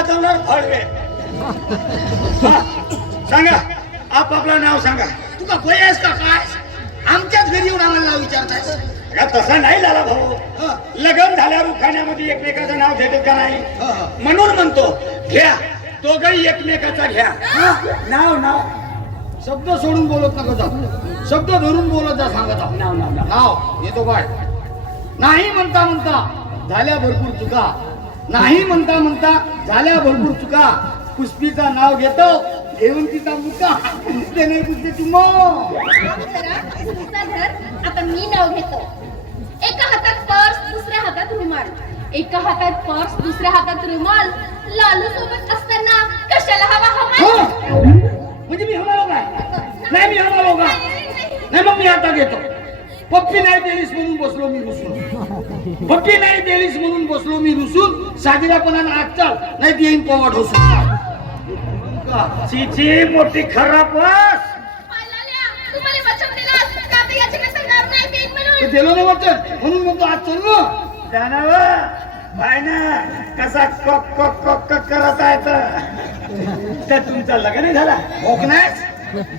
वाजवणार फळवे सांगा. आपापलं नाव सांगा. तुका भय आहेस का काय? आमच्याच घरी येऊन आम्हाला नाव विचारतायस. का तसा नाही झाला भाऊ. हं, लग्न झाल्यावर उखाण्यामध्ये एकमेकाचं नाव घेतात का नाही. म्हणून म्हणतो घ्या. दोघही एकमेकाचा घ्या. नाव नाव. शब्द सोडून बोलत नका जा शब्द धरून बोलत जा सांगत नाव नाव नाव. येतो काय नाही म्हणता म्हणता झाल्या भरपूर चुका. नाही म्हणता म्हणता झाल्या भरपूर चुका. पुष्पीचं नाव घेतो घेऊन तिचा मुका ते नाही पुसते तू मग. जरा तुमचा धर आता मी नाव घेतो. एका हातात पर्स दुसऱ्या हातात रुमाल. एका हातात पर्स दुसऱ्या हातात रुमाल. लालू सोबत असताना कशाला हवा हो. हवा म्हणजे मी हमालो काय नाही मी हमालो का नाही मग मी आता घेतो. पप्पी नाही देलीस म्हणून बसलो मी रुसून. पप्पी नाही देलीस म्हणून बसलो मी रुसून. साजिरापणानं आज चाल नाही ती येईन पवाट होसून चिची मोठी खराब दिलं आता नाही नाही वाटत म्हणून म्हणतो आज चल ना जाणाव पाय ना कसा कॉक कॉक कॉक कॉक करत आहे तर. तुमचा लग्न नाही झाला. भोक नाही?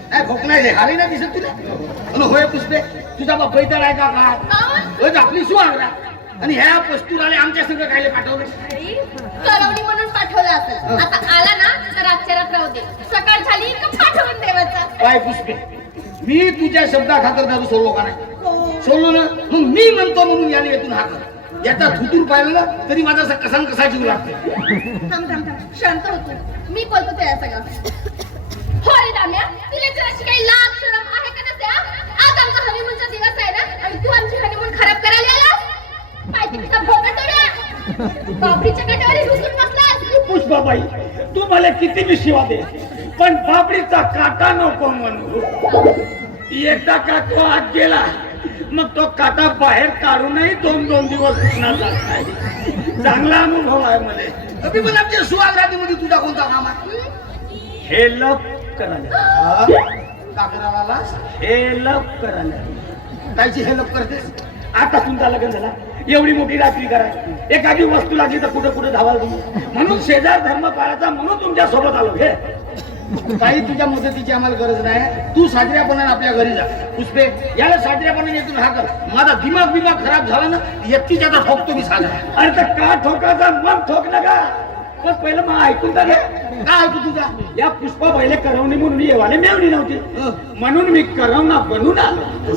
नाही भोक नाही. हाली नाही दिसत तुला? होय पुष्पे तुझा बाप बैठक आहे का आपली सुहागरा आणि ह्या पस्तुराने आमच्या संग कायले पाठवले? करवली म्हणून पाठवलं आता आला ना तर रात राहू दे. सकाळ झाली का पाठवून देवाचा? काय पुष्पे? मी तुझ्या शब्दा खातर दारू सोडलो का नाही? हो. सोडलो ना? मग मी म्हणतो म्हणून याने येथून हाक याचा थुतून पाहिलं ना तरी माझा कसा कसा जीव लागते? थांब थांब थांब. शांत होतो मी बोलतो त्या सगळं हो रे दाम्या तुला जराशी काही लाज शरम आहे का नसते? आज आमचा हनीमूनचा दिवस आहे ना आणि तू आमची हनीमून खराब करायला पुष्पाबाई तू मला किती बी शिवा दे पण बाबडीचा काटा नको म्हणू. एकदा का तो आत गेला मग तो काटा बाहेर काढूनही दोन दोन दिवस जात नाही. चांगला अनुभव आहे मला अभि पण आमच्या सुहागरातीमध्ये तुझा कोणता काम आहे हे लप करायला हा? का आलास? हे लप करायला कायची हेल्प करतेस? आता तुमचा लग्न झाला? एवढी मोठी रात्री करा एखादी वस्तू लागली तर कुठे कुठे धावाल तुम्ही. म्हणून शेजार धर्म पाळायचा म्हणून तुमच्यासोबत आलो हे. काही तुझ्या मदतीची आम्हाला गरज नाही. तू साजऱ्यापणाने आपल्या घरी जा. पुष्पे याला साजऱ्यापणाने येथून हा कर. माझा दिमाग बिमाग खराब झाला ना येतीच आता ठोकतो मी साजरा. अरे तर का ठोकाचा मग ठोक नका पण पहिलं मग ऐकून तर घे. काय ऐकू तुझा या पुष्पा पहिले करवणी म्हणून येवाले मेवणी नव्हती. म्हणून मी करवना बनून आलो.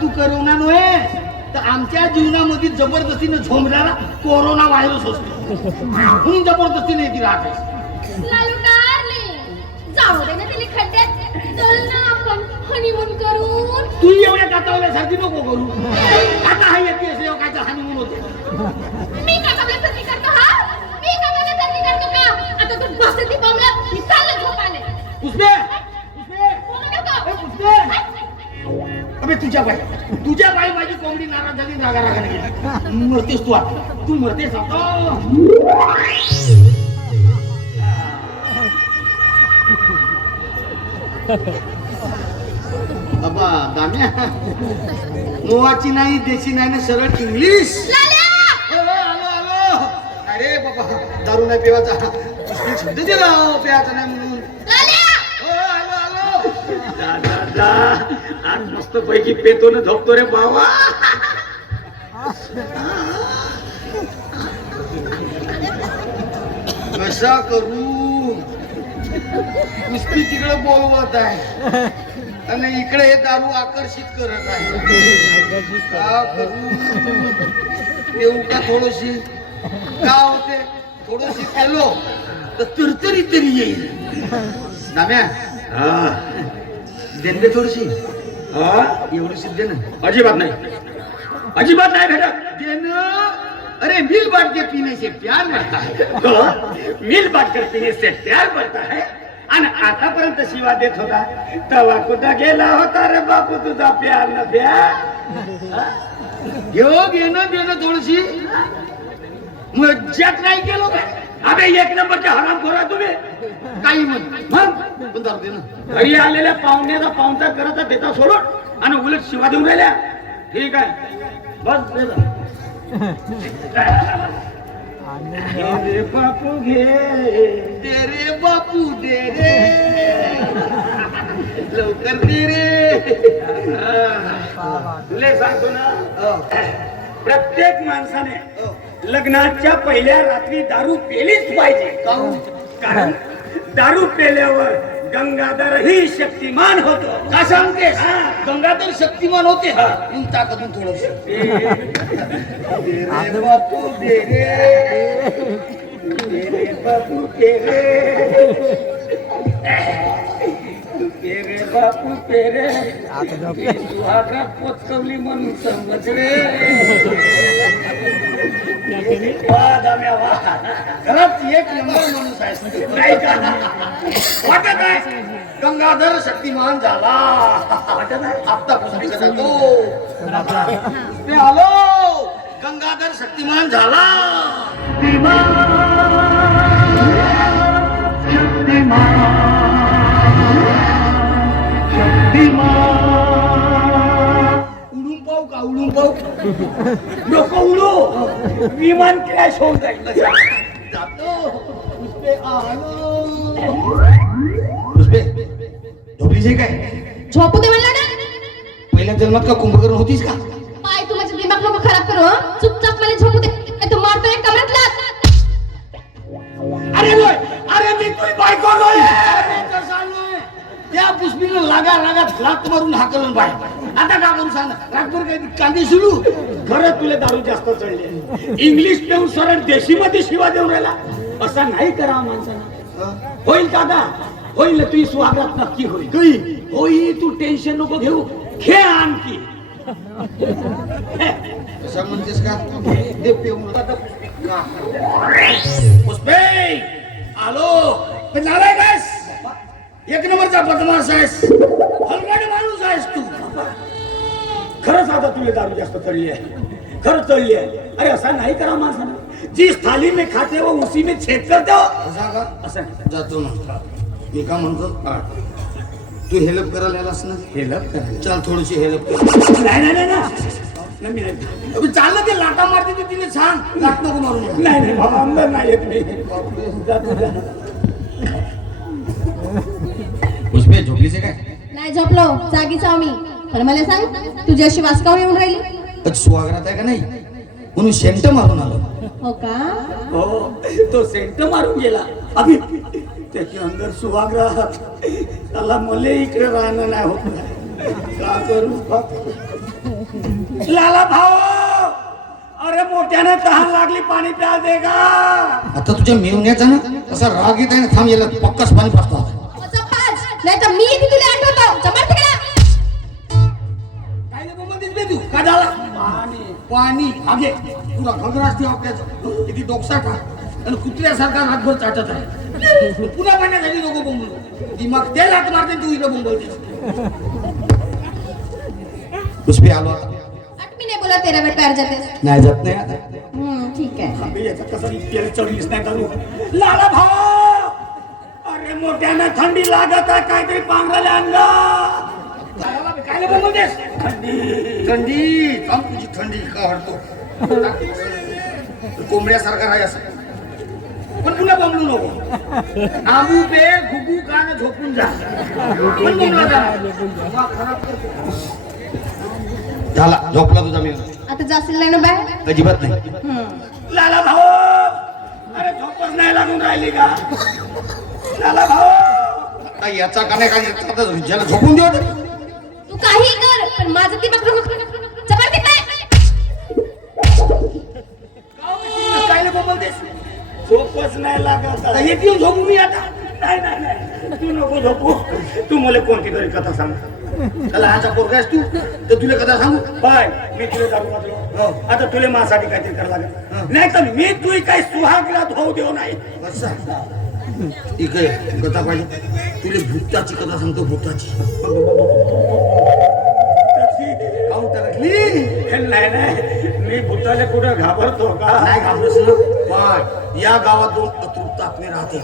तू करोना नव्हे. तर आमच्या जीवनामध्ये जबरदस्तीने झोंबणारा कोरोना व्हायरस असतो. म्हणून जबरदस्तीने ती राहते लालू डार्लिंग जाऊ दे ना तिला खड्ड्यात. चल ना आपण हनीमून करून. तू एवढ्या कातावल्यासारखी नको करू. आता हा येते असे काय हानिमून होते. रागाने गेली. मरतेस तू आता. तू मरतेस आता. बाबा दाम्या. मोवाची नाही देशी नाही ना सरळ इंग्लिश. लाल्या! आलो आलो. अरे बाबा दारू नाही पिवायचा शब्द दिला प्यायचा नाही म्हणून. लाल्या! हो, आलो आलो. जा, जा, जा. आज मस्त पैकी पेतो न झोपतो रे बाबा. कसा करू कुस्ती तिकडे बोलवत आहे. आणि इकडे हे दारू आकर्षित करत आहे. का करू? येऊ का थोडीशी का होते? थोडीशी केलो तर तरतरी तरी येईल. नाम्या हा, देणगे थोडीशी? हा? एवढीशी दे ना अजिबात नाही. अजिबात नाही भेटत देणं अरे मिल बांट के पीने से प्यार बढ़ता है। हो, मिल बाट कर पीने से प्यार बढ़ता है। आणि आतापर्यंत शिवा देत होता। तवा कुठं गेला होता रे बापू तुझा प्यार न प्यार? घेऊ घेणं देणं थोडीशी मज्जात नाही केलो काय अबे एक नंबरचे हराम खोरा तुम्ही. काही म्हण. घरी आलेल्या पाहुण्याचा पाहुणचार करायचा देता सोडून. आणि उलट शिवा देऊन राहिल्या. ठीक आहे. बस. रे बापू घे दे रे बापू दे रे लवकर दे रे तुला सांगतो ना हो. प्रत्येक माणसाने लग्नाच्या पहिल्या रात्री दारू पेलीच पाहिजे? कारण दारू पेल्यावर गंगाधर ही शक्तिमान होतो. का सांगतेस हा. गंगाधर शक्तिमान होते? हा. मग टाकतून थोडस. बापू दे रे दे रे बापू दे रे रे बापू तेरे सुहागा पोचकवली म्हणून समज रे. खरंच एक नंबर माणूस नाही का? वाटत आहे? गंगाधर शक्तिमान झाला. वाटत आहे? आता पुस्तक जातो आलो. गंगाधर शक्तिमान झाला. उडून पाहू का उडून पाहू नको उडू विमान क्रॅश होऊन जाईल जातो आलो काय झोपू दे म्हणलं ना पहिल्या जन्मात का कुंभकर्ण होतीस का पाय तू माझे दिमाग नको खराब करू? चुपचाप मला झोपू दे नाही तर मारतो एक कमरात लाथ. अरे अरे मी तुझी बायको त्या पुष्पीनं लागा लागात लात मारून हाकलन बाय आता का करू सांग? रातभर काय कांदे सुरू खरं तुला दारू जास्त चढली. इंग्लिश पेऊन सरळ देशीमध्ये शिवा देऊन राहिला. असा नाही करा माणसानं. होईल दादा होईल तुझी स्वागत नक्की होईल. होईल. तू टेन्शन नको घेऊ. खेळ आणखी. कसं म्हणतेस का? पेऊन पुष्पी आलो. पण झालाय कायस एक नंबरचा बदमाश आहेस. हलगाड माणूस आहेस तू. खरंच आता तुला दारू जास्त चढली आहे. खरंच चढली आहे. अरे असा नाही करा माणसानं जी थाली में खाते वो उसी में छेद करते हो. असं. जातो ना मी का म्हणतो? तू हेल्प करायला आलास ना? हे लप करा. चाल थोडीशी हेल्प कर. नाही नाही नाही चाललं ते लाटा मारते तिने सांग. लाट नको मारू म्हणून. नाही नाही बाबा अंदर नाही पुष्पे झोपलीचे काय? नाही झोपलो जागीच आहो मी. पण मला सांग तुझी अशी वासकाव येऊन राहिली? तर सुहागरात आहे का नाही? म्हणून शेंट मारून आलो. हो का? हो तो सेंट मारून गेला. अभि त्याची अंदर सुहाग राहत त्याला मले इकडे राहणं नाही होत. नाही. का करू? लाला भाऊ अरे मोठ्यानं तहान लागली पाणी प्या दे का आता तुझ्या मिळवण्याचा ना तसा राग येत आहे ना थांब याला पक्काच पाणी पाच नाही तर मी येते तुला आठवतो. जमत तिकडे. काय नको म्हणतेस बे तू? का झाला पाणी पाणी. आगे. तुला असते आपल्याचं किती डोकसा खा आणि कुत्र्यासारखा रातभर चाटत आहे. पुन्हा पाण्यासाठी नको बोंबलो. दिमाग ते लाट मारते तू इकडे बोंबलतेस. पुष्पे आलो. मी नाही बोला तेरा वेळ प्यार जाते नाही जात नाही ठीक आहे. कसा चढलीच नाही लाला भाऊ अरे मोठ्यानं थंडी लागत आहे काहीतरी पांघराले अंगा काय म्हणतेस थंडी. थंडी. थांब तुझी थंडी का हटतो कोंबड्यासारखा राही असं. पण पुन्हा बोंबलू नको. आंबू पे घुगू कान झोपून जा. झाला झोपला तुझा मी. आता जाशील नाही ना बाहेर? अजिबात नाही. लाला भाऊ अरे झोपच नाही लागून राहिली का? भाऊ आता याचा का नाही का ज्याला झोपून देऊ. तू काही कर पण माझं दिमाग नको. जबर तिकडे काय नको बोलतेस? झोपच नाही लागत. आता येत येऊन झोपू मी आता. नाही नाही नाही. तू नको झोपू. तू मला कोणती तरी कथा सांग. त्याला ह्याचा पोरगा आहेस तू. तर तुला कदा सांगू? बाय मी तुला दारू घातलो हो. आता तुला माझ्यासाठी काहीतरी करावं हा. लागेल नाही तर मी तुझी काही सुहागला होऊ देऊ नाही. बसा इकडे कथा पाहिजे. तुला भूताची कथा सांगतो भूताची. टरकली नाही नाही. मी भूताला कुठं घाबरतो का? नाही घाबरस ना पण या गावात दोन अतृप्त आत्मे राहते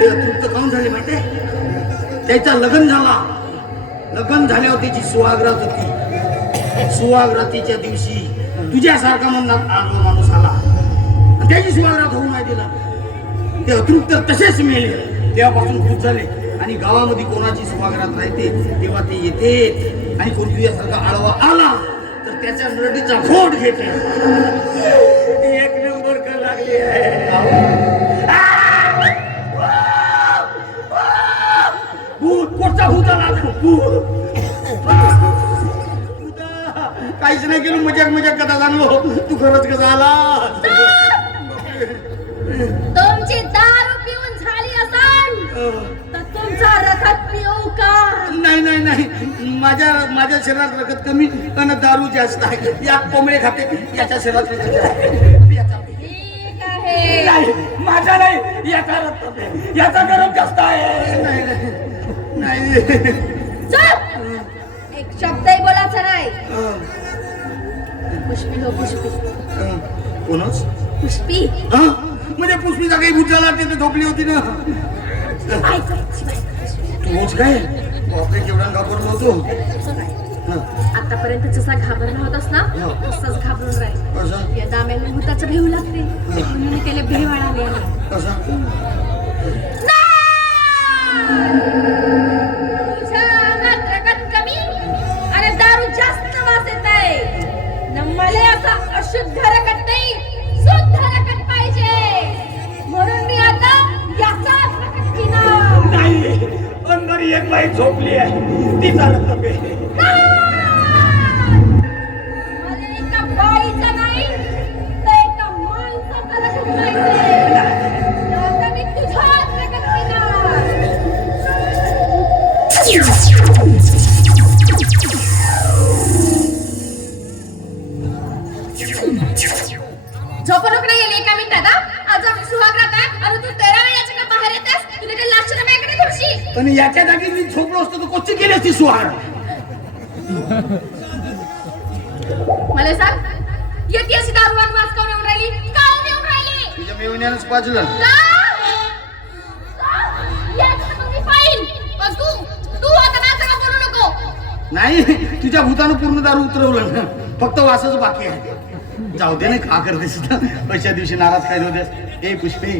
ते अतृप्त काऊन झाले माहितीये? त्याचा लग्न झाला. लग्न झाल्यावर त्याची सुहागरात होती. सुहागरातीच्या दिवशी तुझ्यासारखा म्हणणार आडवा माणूस आला. त्याची सुवागरात होऊ नाही दिला. ते अतृप्त तसेच मेले. तेव्हापासून खूप झाले. आणि गावामध्ये कोणाची सभागृहात राहते तेव्हा ते येते. आणि कोणी तुझ्यासारखा आळवा आला तर त्याच्या नडीचा फोट घेते. एक नंबर का लागली आहे? भूत कोणता भूत. काहीच नाही केलं मजाक मजाक कदा जाणलो तू खरंच कसा आला? रखत पिऊ का नाही नाही नाही. माझ्या माझ्या शरीरात रगत कमी आणि दारू जास्त आहे. या कोंबडे खाते याच्या शरीरात आहे. याचा- ठीक आहे नाही माझा नाही याचा रक्त. याचा गरम जास्त आहे. नाही नाही एक शब्दही बोलायचा नाही. पुष्पी हो पुष्पी. अं, कोणच? पुष्पी. हा. म्हणजे पुष्पीचा काही झाला तिथे झोपली होती ना. ऐकायची बाई. तू होच काय? बापरे केवढा घाबरलो होतो. आतापर्यंत जसा घाबरला होतास ना. तसाच घाबरून राहील. या दाम्याला भूताचं भेव लागते. म्हणून त्याला भेव आले बाई झोपली आहे. तिचा रक्त नाही तुझ्या भूतानं पूर्ण दारू उतरवलं ना. फक्त वासच बाकी आहे. जाऊ दे ना का करतेस पैशा दिवशी नाराज काय होत्यास ए पुष्पे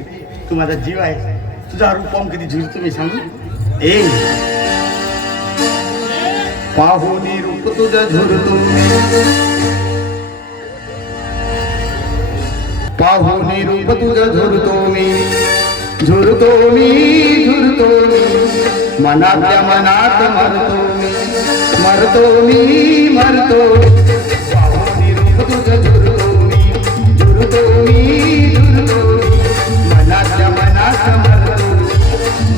तू माझा जीव आहे. तुझा रूप पाहून कधी झुरतो मी सांगू? ए. पाहुनी रूप तुझा झुरतो पाहुनी रूप तुझा झुरतो मी. झुरतो मी झुरतो मी. मनातल्या मनात मरतो मी. मरतो मी मरतो. तुझं झुरतो मी. झुरतो मी झुरतो मी. मनातल्या मनात मरतो.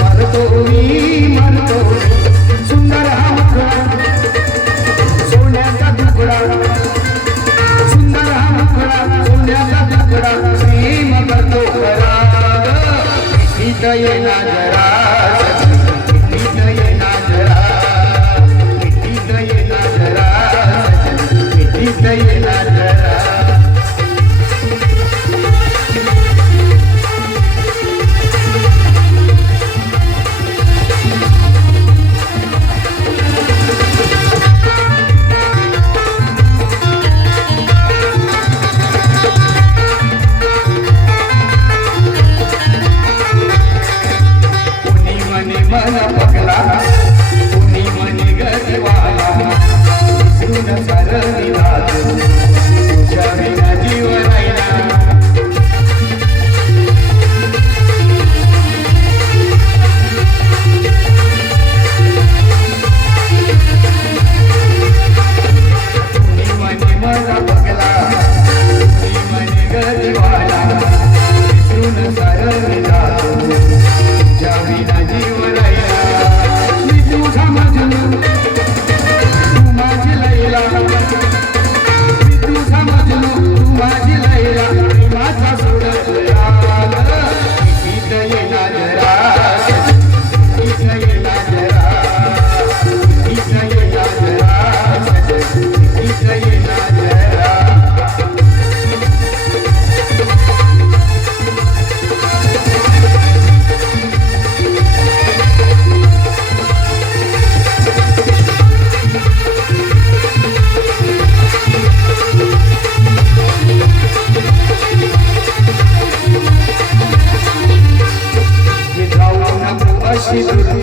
मरतो मी मरतो. सुंदर हा मुखडा सोन्याचा तुकडा. सुंदर हा मुखडा सोन्याचा तुकडा. प्रेम करतो पराग मिठीत Thank you.